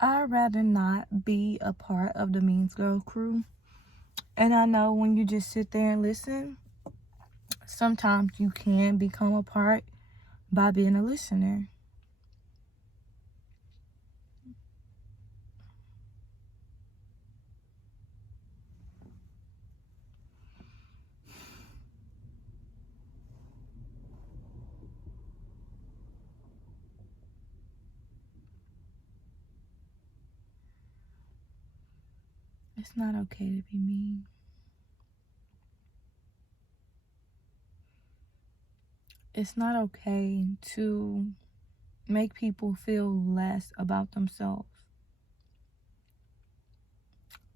I'd rather not be a part of the Mean Girl crew. And I know when you just sit there and listen, sometimes you can become a part by being a listener. It's not okay to be mean. It's not okay to make people feel less about themselves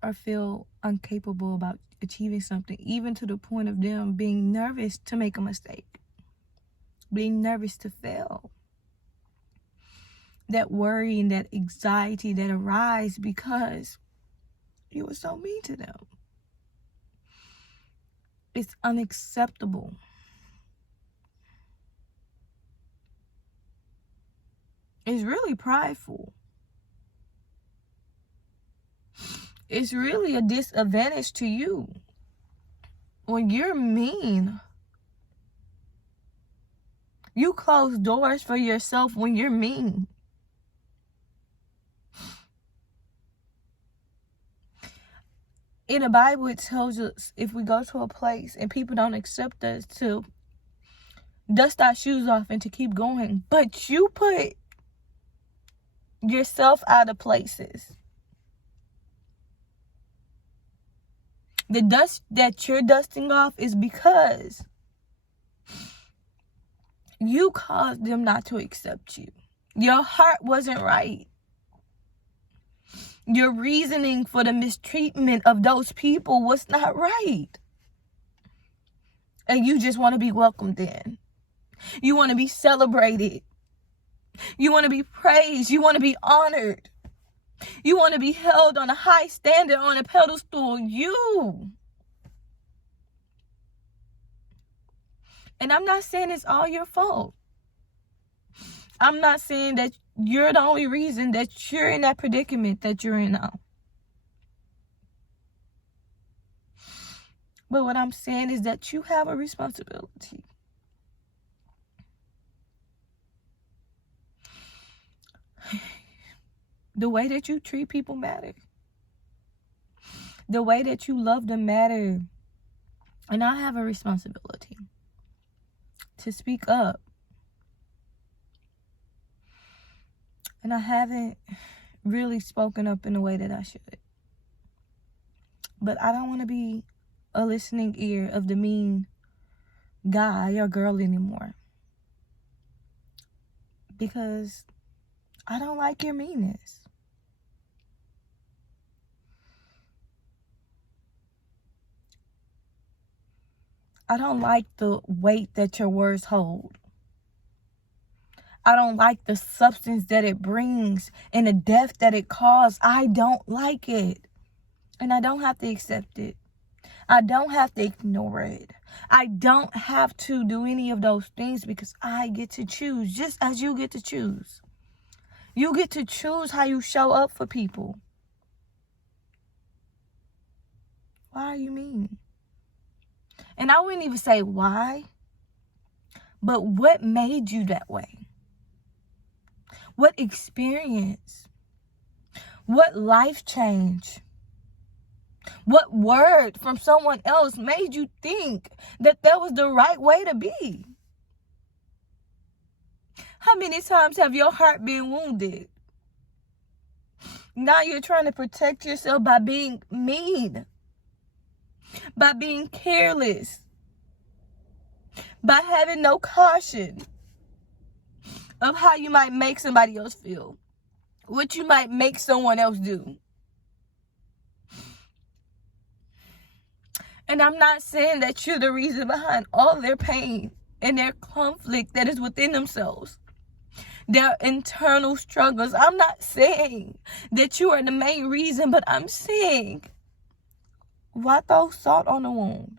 or feel incapable about achieving something, even to the point of them being nervous to make a mistake, being nervous to fail. That worry and that anxiety that arise because you were so mean to them. It's unacceptable. It's really prideful. It's really a disadvantage to you. When you're mean, you close doors for yourself when you're mean. In the Bible, it tells us if we go to a place and people don't accept us, to dust our shoes off and to keep going. But you put yourself out of places. The dust that you're dusting off is because you caused them not to accept you. Your heart wasn't right. Your reasoning for the mistreatment of those people was not right. And you just want to be welcomed in. You want to be celebrated. You want to be praised. You want to be honored. You want to be held on a high standard, on a pedestal. And I'm not saying it's all your fault. I'm not saying that you're the only reason that you're in that predicament that you're in now. But what I'm saying is that you have a responsibility. The way that you treat people matter. The way that you love them matter. And I have a responsibility to speak up. And I haven't really spoken up in the way that I should. But I don't want to be a listening ear of the mean guy or girl anymore. Because I don't like your meanness. I don't like the weight that your words hold. I don't like the substance that it brings and the death that it caused. I don't like it. And I don't have to accept it. I don't have to ignore it. I don't have to do any of those things because I get to choose, just as you get to choose. You get to choose how you show up for people. Why are you mean? And I wouldn't even say why, but what made you that way? What experience? What life change? What word from someone else made you think that was the right way to be? How many times have your heart been wounded? Now you're trying to protect yourself by being mean, by being careless, by having no caution of how you might make somebody else feel, what you might make someone else do. And I'm not saying that you're the reason behind all their pain and their conflict that is within themselves, their internal struggles. I'm not saying that you are the main reason, but I'm saying, why throw salt on the wound?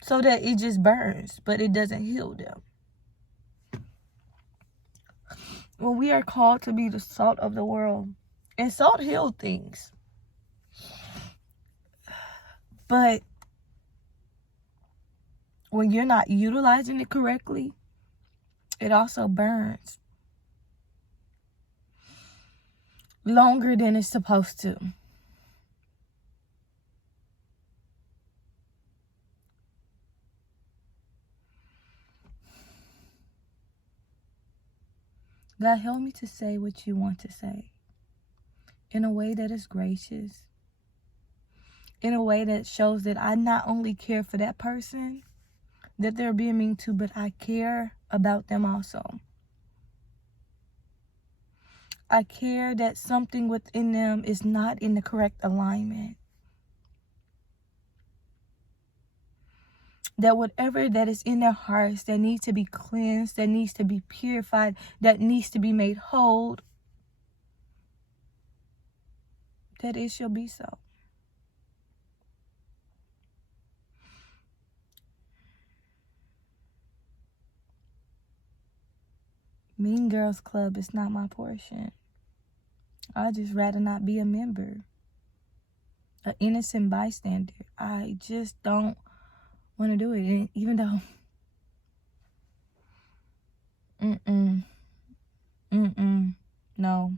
So that it just burns, but it doesn't heal them. When we are called to be the salt of the world, and salt heals things, but when you're not utilizing it correctly, it also burns longer than it's supposed to. God, help me to say what you want to say in a way that is gracious, in a way that shows that I not only care for that person that they're being mean to, but I care about them also. I care that something within them is not in the correct alignment. That whatever that is in their hearts that needs to be cleansed, that needs to be purified, that needs to be made whole, that it shall be so. Mean Girls Club is not my portion. I'd just rather not be a member. An innocent bystander. I just don't want to do it. And even though, no,